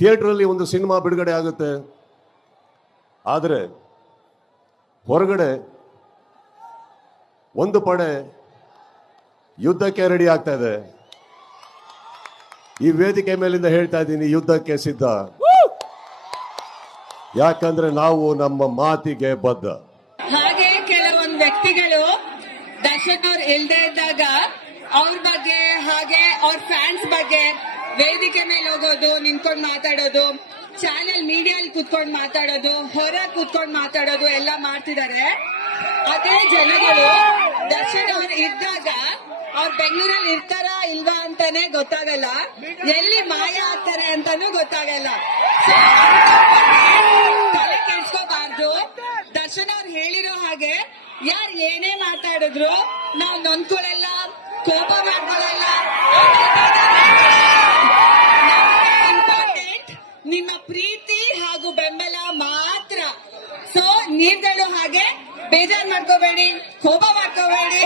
ಥಿಯೇಟರಲ್ಲಿ ಒಂದು ಸಿನಿಮಾ ಬಿಡುಗಡೆ ಆಗುತ್ತೆ, ಆದರೆ ಹೊರಗಡೆ ಒಂದು ಪಡೆ ಯುದ್ಧಕ್ಕೆ ರೆಡಿ ಆಗ್ತಾ ಇದೆ. ಈ ವೇದಿಕೆ ಮೇಲಿಂದ ಹೇಳ್ತಾ ಇದ್ದೀನಿ, ಯುದ್ಧಕ್ಕೆ ಸಿದ್ಧ. ಯಾಕಂದ್ರೆ ನಾವು ನಮ್ಮ ಮಾತಿಗೆ ಬದ್ಧ. ಹಾಗೆ ಕೆಲವೊಂದು ವ್ಯಕ್ತಿಗಳು ದರ್ಶನ್ ಅವ್ರು ಇಲ್ದೇ ಇದ್ದಾಗ ಅವ್ರ ಬಗ್ಗೆ, ಹಾಗೆ ಅವ್ರ ಫ್ಯಾನ್ಸ್ ಬಗ್ಗೆ ವೇದಿಕೆ ಮೇಲೆ ಹೋಗೋದು, ನಿಂತ್ಕೊಂಡು ಮಾತಾಡೋದು, ಚಾನೆಲ್ ಮೀಡಿಯಲ್ಲಿ ಕೂತ್ಕೊಂಡು ಮಾತಾಡೋದು, ಹೊರ ಕೂತ್ಕೊಂಡು ಮಾತಾಡೋದು ಎಲ್ಲ ಮಾಡ್ತಿದ್ದಾರೆ. ಅದೇ ಜನಗಳು ದರ್ಶನ್ ಅವ್ರು ಇದ್ದಾಗ ಅವ್ರು ಬೆಂಗಳೂರಲ್ಲಿ ಇರ್ತಾರ ಇಲ್ವಾ ಅಂತಾನೆ ಗೊತ್ತಾಗಲ್ಲ, ಎಲ್ಲಿ ಮಾಯ ಆಗ್ತಾರೆ ಅಂತಾನೂ ಗೊತ್ತಾಗಲ್ಲ. ತಲೆ ಕೆಡ್ಸ್ಕೋಬಾರ್ದು. ದರ್ಶನ್ ಅವ್ರು ಹೇಳಿರೋ ಹಾಗೆ ಯಾರು ಏನೇ ಮಾತಾಡಿದ್ರು ನಾವು ನೊಂದ್ಕೊಳ್ಳಲ್ಲ, ಕೋಪ ಮಾಡ್ಕೊಳ್ಳಲ್ಲ. ಇಂಪಾರ್ಟೆಂಟ್ ನಿಮ್ಮ ಪ್ರೀತಿ ಹಾಗೂ ಬೆಂಬಲ ಮಾತ್ರ. ಸೊ ನೀವುಗಳು ಹಾಗೆ ಬೇಜಾರ್ ಮಾಡ್ಕೋಬೇಡಿ, ಕೋಪ ಮಾಡ್ಕೋಬೇಡಿ.